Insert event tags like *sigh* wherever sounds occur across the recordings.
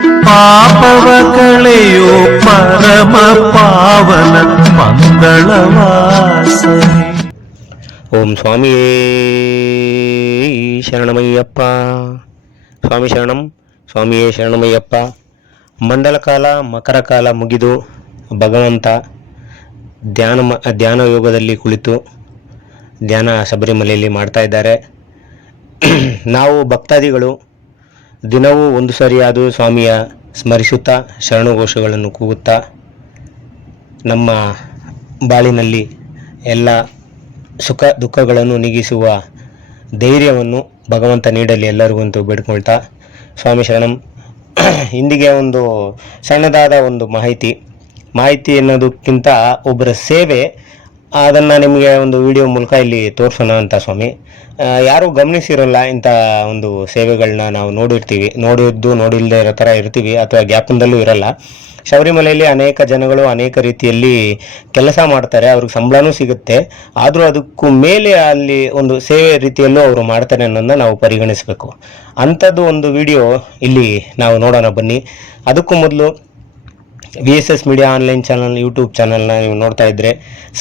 ಪಾಪವ ಕಳೆಯೋ ಪರಮ ಪಾವನ ಮಂಗಳವಾಸನೆ ಓಂ ಸ್ವಾಮಿಯೇ ಶರಣಮಯ್ಯಪ್ಪ. ಸ್ವಾಮಿ ಶರಣಂ, ಸ್ವಾಮಿಯೇ ಶರಣಮಯ್ಯಪ್ಪ. ಮಂಡಲ ಕಾಲ, ಮಕರ ಕಾಲ ಮುಗಿದು ಭಗವಂತ ಧ್ಯಾನ ಧ್ಯಾನ ಯೋಗದಲ್ಲಿ ಕುಳಿತು ಧ್ಯಾನ ಶಬರಿಮಲೆಯಲ್ಲಿ ಮಾಡ್ತಾ ಇದ್ದಾರೆ. ನಾವು ಭಕ್ತಾದಿಗಳು ದಿನವೂ ಒಂದು ಸರಿಯಾದ ಸ್ವಾಮಿಯ ಸ್ಮರಿಸುತ್ತಾ ಶರಣುಘೋಷಗಳನ್ನು ಕೂಗುತ್ತಾ ನಮ್ಮ ಬಾಳಿನಲ್ಲಿ ಎಲ್ಲ ಸುಖ ದುಃಖಗಳನ್ನು ನೀಗಿಸುವ ಧೈರ್ಯವನ್ನು ಭಗವಂತ ನೀಡಲಿ ಎಲ್ಲರಿಗೂ ಅಂತ ಬೇಡ್ಕೊಳ್ತಾ ಸ್ವಾಮಿ ಶರಣಂ. ಇಂದಿಗೆ ಒಂದು ಸಣ್ಣದಾದ ಒಂದು ಮಾಹಿತಿ. ಮಾಹಿತಿ ಅನ್ನೋದಕ್ಕಿಂತ ಒಬ್ಬರ ಸೇವೆ ಅದನ್ನು ನಿಮಗೆ ಒಂದು ವಿಡಿಯೋ ಮೂಲಕ ಇಲ್ಲಿ ತೋರಿಸೋಣ ಅಂತ ಸ್ವಾಮಿ. ಯಾರೂ ಗಮನಿಸಿರಲ್ಲ ಇಂಥ ಒಂದು ಸೇವೆಗಳನ್ನ ನಾವು ನೋಡಿರ್ತೀವಿ, ನೋಡಿದ್ದು ನೋಡಿಲ್ಲದೆ ಇರೋ ಥರ ಇರ್ತೀವಿ ಅಥವಾ ಜ್ಞಾಪನದಲ್ಲೂ ಇರಲ್ಲ. ಶಬರಿಮಲೆಯಲ್ಲಿ ಅನೇಕ ಜನಗಳು ಅನೇಕ ರೀತಿಯಲ್ಲಿ ಕೆಲಸ ಮಾಡ್ತಾರೆ, ಅವ್ರಿಗೆ ಸಂಬಳನೂ ಸಿಗುತ್ತೆ. ಆದರೂ ಅದಕ್ಕೂ ಮೇಲೆ ಅಲ್ಲಿ ಒಂದು ಸೇವೆ ರೀತಿಯಲ್ಲೂ ಅವರು ಮಾಡ್ತಾರೆ ಅನ್ನೋದನ್ನ ನಾವು ಪರಿಗಣಿಸಬೇಕು. ಅಂಥದ್ದು ಒಂದು ವಿಡಿಯೋ ಇಲ್ಲಿ ನಾವು ನೋಡೋಣ ಬನ್ನಿ. ಅದಕ್ಕೂ ಮೊದಲು V S S media online channel YouTube ಚಾನಲ್ನ ನೀವು ನೋಡ್ತಾ ಇದ್ದರೆ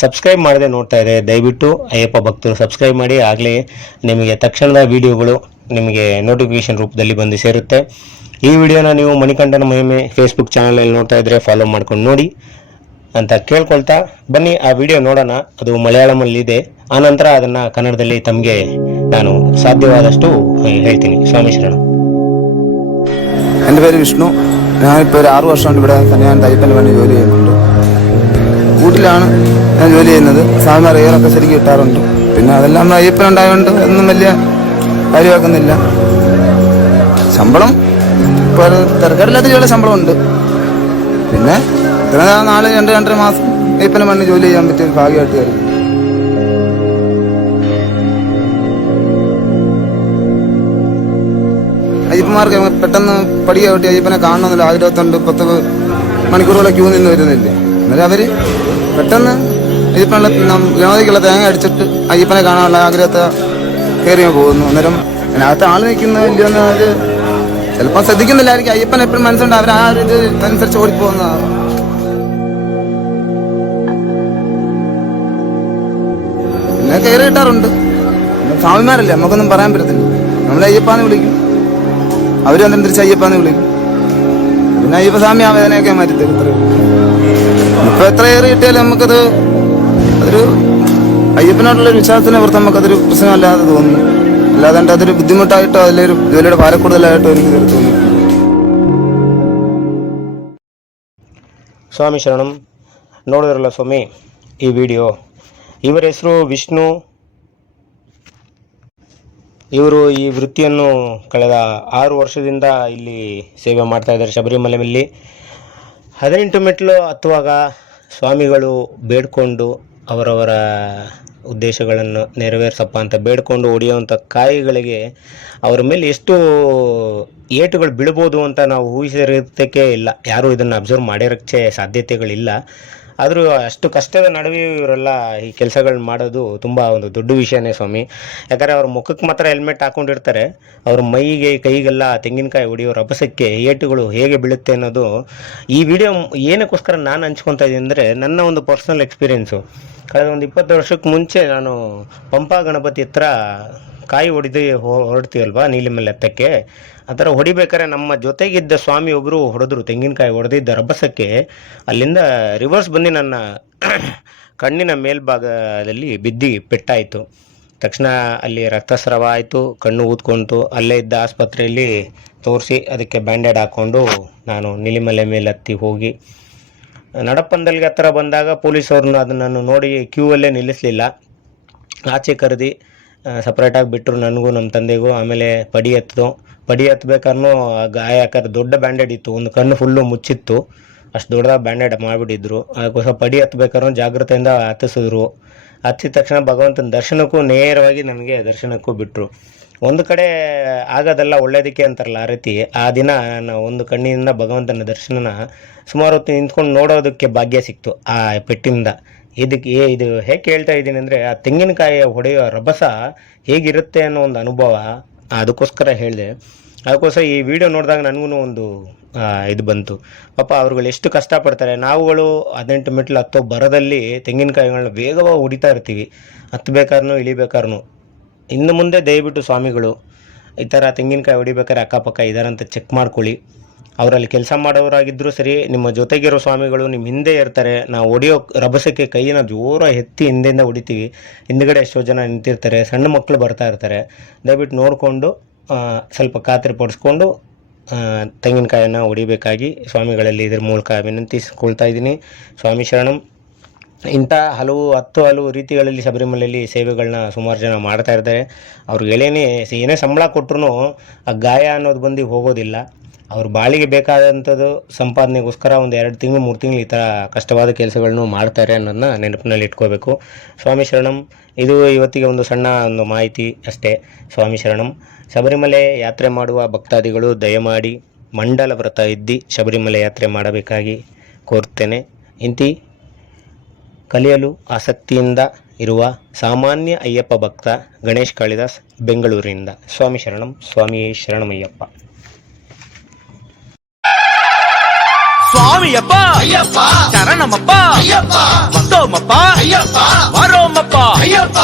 ಸಬ್ಸ್ಕ್ರೈಬ್ ಮಾಡದೆ ನೋಡ್ತಾ ಇದ್ದರೆ ದಯವಿಟ್ಟು ಅಯ್ಯಪ್ಪ ಭಕ್ತರು ಸಬ್ಸ್ಕ್ರೈಬ್ ಮಾಡಿ ಆಗಲೇ ನಿಮಗೆ ತಕ್ಷಣದ ವಿಡಿಯೋಗಳು ನಿಮಗೆ ನೋಟಿಫಿಕೇಶನ್ ರೂಪದಲ್ಲಿ ಬಂದು ಸೇರುತ್ತೆ ಈ ವಿಡಿಯೋನ ನೀವು ಮಣಿಕಂಠನ ಮಹಿಮೆ ಫೇಸ್ಬುಕ್ ಚಾನಲಲ್ಲಿ ನೋಡ್ತಾ ಇದ್ದರೆ ಫಾಲೋ ಮಾಡ್ಕೊಂಡು ನೋಡಿ ಅಂತ ಕೇಳ್ಕೊಳ್ತಾ ಬನ್ನಿ ಆ ವಿಡಿಯೋ ನೋಡೋಣ ಅದು ಮಲಯಾಳಮಲ್ಲಿದೆ ಆನಂತರ ಅದನ್ನು ಕನ್ನಡದಲ್ಲಿ ತಮಗೆ ನಾನು ಸಾಧ್ಯವಾದಷ್ಟು ಹೇಳ್ತೀನಿ ಸ್ವಾಮಿ ಶರಣ എൻ്റെ പേര് വിഷ്ണു ഞാനിപ്പോൾ ഒരു ആറു വർഷം കൊണ്ട് ഇവിടെ ഞാൻ തയ്യപ്പന്റെ വേണ്ടി ജോലി ചെയ്യുന്നുണ്ട്. വീട്ടിലാണ് ഞാൻ ജോലി ചെയ്യുന്നത്. സാധാരണ ഏറൊക്കെ ശരിക്കും കിട്ടാറുണ്ട്. പിന്നെ അതെല്ലാം നമ്മൾ അയ്യപ്പൻ ഉണ്ടായതുകൊണ്ട് ഒന്നും വലിയ കാര്യമാക്കുന്നില്ല. ശമ്പളം ഇപ്പോൾ തിരക്കേടില്ലാത്ത ജോലി ശമ്പളമുണ്ട്. പിന്നെ ഇത്ര നാല് രണ്ട് രണ്ടര മാസം അയ്യപ്പന്റെ വേണ്ടി ജോലി ചെയ്യാൻ പറ്റിയ ഒരു ഭാഗ്യമായിട്ട് കരുതുന്നു. അയ്യപ്പന്മാർക്ക് പെട്ടെന്ന് പടിയെ കെട്ടി അയ്യപ്പനെ കാണണമെന്നുള്ള ആഗ്രഹത്തുണ്ട് പത്ത് മണിക്കൂറുകളെ ക്യൂ നിന്ന് വരുന്നില്ലേ? എന്നാലും അവർ പെട്ടെന്ന് അയ്യപ്പനുള്ള ഗണപതിക്കുള്ള തേങ്ങ അടിച്ചിട്ട് അയ്യപ്പനെ കാണാനുള്ള ആഗ്രഹത്തെ കയറി പോകുന്നു. അന്നേരം അതിനകത്ത് ആൾ നിൽക്കുന്ന ഇല്ലയോന്ന് അത് ചിലപ്പോൾ ശ്രദ്ധിക്കുന്നില്ലായിരിക്കും. അയ്യപ്പൻ എപ്പോഴും മനസ്സുണ്ട് അവർ ആ ഒരു ഇത് അനുസരിച്ച് ഓടിപ്പോകുന്നതാണ് പിന്നെ കയറി കിട്ടാറുണ്ട്. സ്വാമിമാരല്ലേ നമുക്കൊന്നും പറയാൻ പറ്റത്തില്ല. നമ്മളെ അയ്യപ്പാന്ന് വിളിക്കും. അവര് വന്നിട്ട് തിരിച്ച് അയ്യപ്പാന്ന് വിളിക്കും പിന്നെ അയ്യപ്പസ്വാമി ആ വേദനയൊക്കെ മാറ്റി തരും ഇത്രയേ ഉള്ളൂ. ഇപ്പൊ എത്ര ഏറി കിട്ടിയാലും നമുക്കത് അതൊരു അയ്യപ്പനോടുള്ള ഒരു വിശ്വാസത്തിനെ പുറത്ത് നമുക്കതൊരു പ്രശ്നമല്ലാതെ തോന്നുന്നു അല്ലാതെ കണ്ട് അതൊരു ബുദ്ധിമുട്ടായിട്ടോ അതിലൊരു ജോലിയുടെ ഭാരക്കൂടുതലായിട്ടോ എനിക്ക് ഇതുവരെ തോന്നിയിട്ടില്ല ಸ್ವಾಮಿ ಶರಣಂ ನೋಡಿದ್ರಲ್ಲ ಸ್ವಾಮಿ ಈ ವಿಡಿಯೋ ಇವರ ಹೆಸರು ವಿಷ್ಣು ಇವರು ಈ ವೃತ್ತಿಯನ್ನು ಕಳೆದ ಆರು ವರ್ಷದಿಂದ ಇಲ್ಲಿ ಸೇವೆ ಮಾಡ್ತಾ ಇದ್ದಾರೆ ಶಬರಿಮಲೆಯಲ್ಲಿ. ಹದಿನೆಂಟು ಮೆಟ್ಲು ಹತ್ತುವಾಗ ಸ್ವಾಮಿಗಳು ಬೇಡ್ಕೊಂಡು ಅವರವರ ಉದ್ದೇಶಗಳನ್ನು ನೆರವೇರಿಸಪ್ಪ ಅಂತ ಬೇಡ್ಕೊಂಡು ಹೊಡೆಯುವಂಥ ಕಾಯಿಗಳಿಗೆ ಅವರ ಮೇಲೆ ಎಷ್ಟು ಏಟುಗಳು ಬೀಳ್ಬೋದು ಅಂತ ನಾವು ಊಹಿಸಿರೋದಕ್ಕೆ ಇಲ್ಲ. ಯಾರೂ ಇದನ್ನು ಅಬ್ಸರ್ವ್ ಮಾಡಿರೋಕ್ಕೆ ಸಾಧ್ಯತೆಗಳಿಲ್ಲ. ಆದರೂ ಅಷ್ಟು ಕಷ್ಟದ ನಡುವೆ ಇವರೆಲ್ಲ ಈ ಕೆಲಸಗಳು ಮಾಡೋದು ತುಂಬ ಒಂದು ದೊಡ್ಡ ವಿಷಯನೇ ಸ್ವಾಮಿ. ಯಾಕಂದರೆ ಅವ್ರ ಮುಖಕ್ಕೆ ಮಾತ್ರ ಹೆಲ್ಮೆಟ್ ಹಾಕೊಂಡಿರ್ತಾರೆ. ಅವ್ರ ಮೈಗೆ, ಕೈಗೆಲ್ಲ ತೆಂಗಿನಕಾಯಿ ಹೊಡೆಯೋ ರಭಸಕ್ಕೆ ಏಟುಗಳು ಹೇಗೆ ಬೀಳುತ್ತೆ ಅನ್ನೋದು ಈ ವಿಡಿಯೋ ಏನಕ್ಕೋಸ್ಕರ ನಾನು ಹಂಚ್ಕೊತಾ ಇದ್ದೀನಿ ಅಂದರೆ ನನ್ನ ಒಂದು ಪರ್ಸನಲ್ ಎಕ್ಸ್ಪೀರಿಯೆನ್ಸು ಕಳೆದ ಒಂದು ಇಪ್ಪತ್ತು ವರ್ಷಕ್ಕೆ ಮುಂಚೆ ನಾನು ಪಂಪಾ ಗಣಪತಿ ಹತ್ರ ಕಾಯಿ ಹೊಡೆದು ಹೊರಡ್ತೀವಲ್ವಾ ನೀಲಿಮಲೆ ಎತ್ತಕ್ಕೆ? ಆ ಥರ ಹೊಡಿಬೇಕಾದ್ರೆ ನಮ್ಮ ಜೊತೆಗಿದ್ದ ಸ್ವಾಮಿ ಒಬ್ಬರು ಹೊಡೆದ್ರು, ತೆಂಗಿನಕಾಯಿ ಹೊಡೆದಿದ್ದ ರಭಸಕ್ಕೆ. ಅಲ್ಲಿಂದ ರಿವರ್ಸ್ ಬಂದು ನನ್ನ *clears throat* ಕಣ್ಣಿನ ಮೇಲ್ಭಾಗದಲ್ಲಿ ಬಿದ್ದು ಪೆಟ್ಟಾಯಿತು. ತಕ್ಷಣ ಅಲ್ಲಿ ರಕ್ತಸ್ರಾವ ಆಯಿತು, ಕಣ್ಣು ಊದ್ಕೊಂತು, ಅಲ್ಲೇ ಇದ್ದ ಆಸ್ಪತ್ರೆಯಲ್ಲಿ ತೋರಿಸಿ ಅದಕ್ಕೆ ಬ್ಯಾಂಡೇಡ್ ಹಾಕ್ಕೊಂಡು ನಾನು ನೀಲಿಮಲೆ ಮೇಲೆ ಹತ್ತಿ ಹೋಗಿ. ನಡಪಂದಲ್ಗೆ ಹತ್ರ ಬಂದಾಗ ಪೊಲೀಸವ್ರನ್ನ ಅದನ್ನು ನೋಡಿ ಕ್ಯೂ ಅಲ್ಲೇ ನಿಲ್ಲಿಸಲಿಲ್ಲ. ಆಚೆ ಕರೆದು ಸಪ್ರೇಟಾಗಿ ಬಿಟ್ಟರು ನನಗೂ ನಮ್ಮ ತಂದೆಗೂ, ಆಮೇಲೆ ಪಡಿ ಹತ್ತಿತು ಪಡಿ ಎತ್ತಬೇಕಾದ್ರೂ ಗಾಯ, ಯಾಕಂದ್ರೆ ದೊಡ್ಡ ಬ್ಯಾಂಡೇಡ್ ಇತ್ತು, ಒಂದು ಕಣ್ಣು ಫುಲ್ಲು ಮುಚ್ಚಿತ್ತು. ಅಷ್ಟು ದೊಡ್ಡದಾಗಿ ಬ್ಯಾಂಡೇಡ್ ಮಾಡಿಬಿಟ್ಟಿದ್ರು. ಅದಕ್ಕೋಸ್ಕರ ಪಡಿ ಎತ್ತಬೇಕಾದ್ರೂ ಜಾಗ್ರತೆಯಿಂದ ಹತ್ತಿಸಿದ್ರು. ಹತ್ತಿದ ತಕ್ಷಣ ಭಗವಂತನ ದರ್ಶನಕ್ಕೂ ನೇರವಾಗಿ ನನಗೆ ದರ್ಶನಕ್ಕೂ ಬಿಟ್ಟರು ಒಂದು ಕಡೆ ಆಗೋದೆಲ್ಲ ಒಳ್ಳೇದಕ್ಕೆ ಅಂತಾರಲ್ಲ ಆ ರೀತಿ, ಆ ದಿನ ನಾನು ಒಂದು ಕಣ್ಣಿನಿಂದ ಭಗವಂತನ ದರ್ಶನನ ಸುಮಾರು ಹೊತ್ತು ನಿಂತ್ಕೊಂಡು ನೋಡೋದಕ್ಕೆ ಭಾಗ್ಯ ಸಿಕ್ತು ಆ ಪೆಟ್ಟಿನಿಂದ ಇದಕ್ಕೆ ಇದು ಹೇಗೆ ಹೇಳ್ತಾ ಇದ್ದೀನಿ ಅಂದರೆ ಆ ತೆಂಗಿನಕಾಯಿಯ ಹೊಡೆಯೋ ರಭಸ ಹೇಗಿರುತ್ತೆ ಅನ್ನೋ ಒಂದು ಅನುಭವ ಅದಕ್ಕೋಸ್ಕರ ಹೇಳಿದೆ. ಅದಕ್ಕೋಸ್ಕರ ಈ ವಿಡಿಯೋ ನೋಡಿದಾಗ ನನಗೂ ಒಂದು ಇದು ಬಂತು. ಪಾಪ ಅವ್ರುಗಳು ಎಷ್ಟು ಕಷ್ಟಪಡ್ತಾರೆ. ನಾವುಗಳು ಹದಿನೆಂಟು ಮೆಟ್ಲು ಹತ್ತೋ ಬರದಲ್ಲಿ ತೆಂಗಿನಕಾಯಿಗಳನ್ನ ವೇಗವಾಗಿ ಹೊಡಿತಾ ಇರ್ತೀವಿ. ಹತ್ಬೇಕಾದ್ರೂ ಇಳಿಬೇಕಾದ್ರೂ ಇನ್ನು ಮುಂದೆ ದಯವಿಟ್ಟು ಸ್ವಾಮಿಗಳು, ಈ ಥರ ತೆಂಗಿನಕಾಯಿ ಹೊಡಿಬೇಕಾದ್ರೆ ಅಕ್ಕಪಕ್ಕ ಇದಾರಂತ ಚೆಕ್ ಮಾಡ್ಕೊಳ್ಳಿ. ಅವರಲ್ಲಿ ಕೆಲಸ ಮಾಡೋರಾಗಿದ್ದರೂ ಸರಿ, ನಿಮ್ಮ ಜೊತೆಗಿರೋ ಸ್ವಾಮಿಗಳು ನಿಮ್ಮ ಹಿಂದೆ ಇರ್ತಾರೆ, ನಾವು ಹೊಡಿಯೋ ರಭಸಕ್ಕೆ ಕೈಯನ್ನು ಜೋರ ಎತ್ತಿ ಹಿಂದೆಯಿಂದ ಹೊಡಿತೀವಿ, ಹಿಂದ್ಗಡೆ ಎಷ್ಟೋ ಜನ ನಿಂತಿರ್ತಾರೆ, ಸಣ್ಣ ಮಕ್ಕಳು ಬರ್ತಾ ಇರ್ತಾರೆ. ದಯವಿಟ್ಟು ನೋಡಿಕೊಂಡು ಸ್ವಲ್ಪ ಖಾತ್ರಿ ಪಡಿಸ್ಕೊಂಡು ತೆಂಗಿನಕಾಯನ್ನು ಹೊಡಿಬೇಕಾಗಿ ಸ್ವಾಮಿಗಳಲ್ಲಿ ಇದ್ರ ಮೂಲಕ ವಿನಂತಿಸ್ಕೊಳ್ತಾ ಇದ್ದೀನಿ. ಸ್ವಾಮಿ ಶರಣಂ. ಇಂಥ ಹಲವು, ಹತ್ತು ಹಲವು ರೀತಿಗಳಲ್ಲಿ ಶಬರಿಮಲೆಯಲ್ಲಿ ಸೇವೆಗಳನ್ನ ಸುಮಾರು ಜನ ಮಾಡ್ತಾ ಇರ್ತಾರೆ ಅವ್ರಿಗೆ ಏನೇ ಏನೇ ಸಂಬಳ ಕೊಟ್ಟರು ಆ ಗಾಯ ಅನ್ನೋದು ಬಂದು ಹೋಗೋದಿಲ್ಲ. ಅವ್ರ ಬಾಳಿಗೆ ಬೇಕಾದಂಥದ್ದು ಸಂಪಾದನೆಗೋಸ್ಕರ ಒಂದು ಎರಡು ತಿಂಗಳು, ಮೂರು ತಿಂಗಳು ಈ ಥರ ಕಷ್ಟವಾದ ಕೆಲಸಗಳನ್ನು ಮಾಡ್ತಾರೆ ಅನ್ನೋದನ್ನ ನೆನಪಿನಲ್ಲಿ ಇಟ್ಕೋಬೇಕು. ಸ್ವಾಮಿ ಶರಣಂ, ಇದು ಇವತ್ತಿಗೆ ಒಂದು ಸಣ್ಣ ಒಂದು ಮಾಹಿತಿ ಅಷ್ಟೇ. ಸ್ವಾಮಿ ಶರಣಂ, ಶಬರಿಮಲೆ ಯಾತ್ರೆ ಮಾಡುವ ಭಕ್ತಾದಿಗಳು ದಯಮಾಡಿ ಮಂಡಲ ವ್ರತ ಇದ್ದು ಶಬರಿಮಲೆ ಯಾತ್ರೆ ಮಾಡಬೇಕಾಗಿ ಕೋರ್ತೇನೆ. ಇಂತಿ, ಕಲಿಯಲು ಆಸಕ್ತಿಯಿಂದ ಇರುವ ಸಾಮಾನ್ಯ ಅಯ್ಯಪ್ಪ ಭಕ್ತ ಗಣೇಶ್ ಕಾಳಿದಾಸ್ ಬೆಂಗಳೂರಿನಿಂದ. ಸ್ವಾಮಿ ಶರಣಂ ಸ್ವಾಮಿ ಶರಣಮಯ್ಯಪ್ಪ. ಸ್ವಾಮಿಯಪ್ಪ ಅಯ್ಯಪ್ಪ ಶರಣಮಪ್ಪ ಅಯ್ಯಪ್ಪ ಬಂದೋಮಪ್ಪ ಅಯ್ಯಪ್ಪ ಬರೋಮಪ್ಪ ಅಯ್ಯಪ್ಪ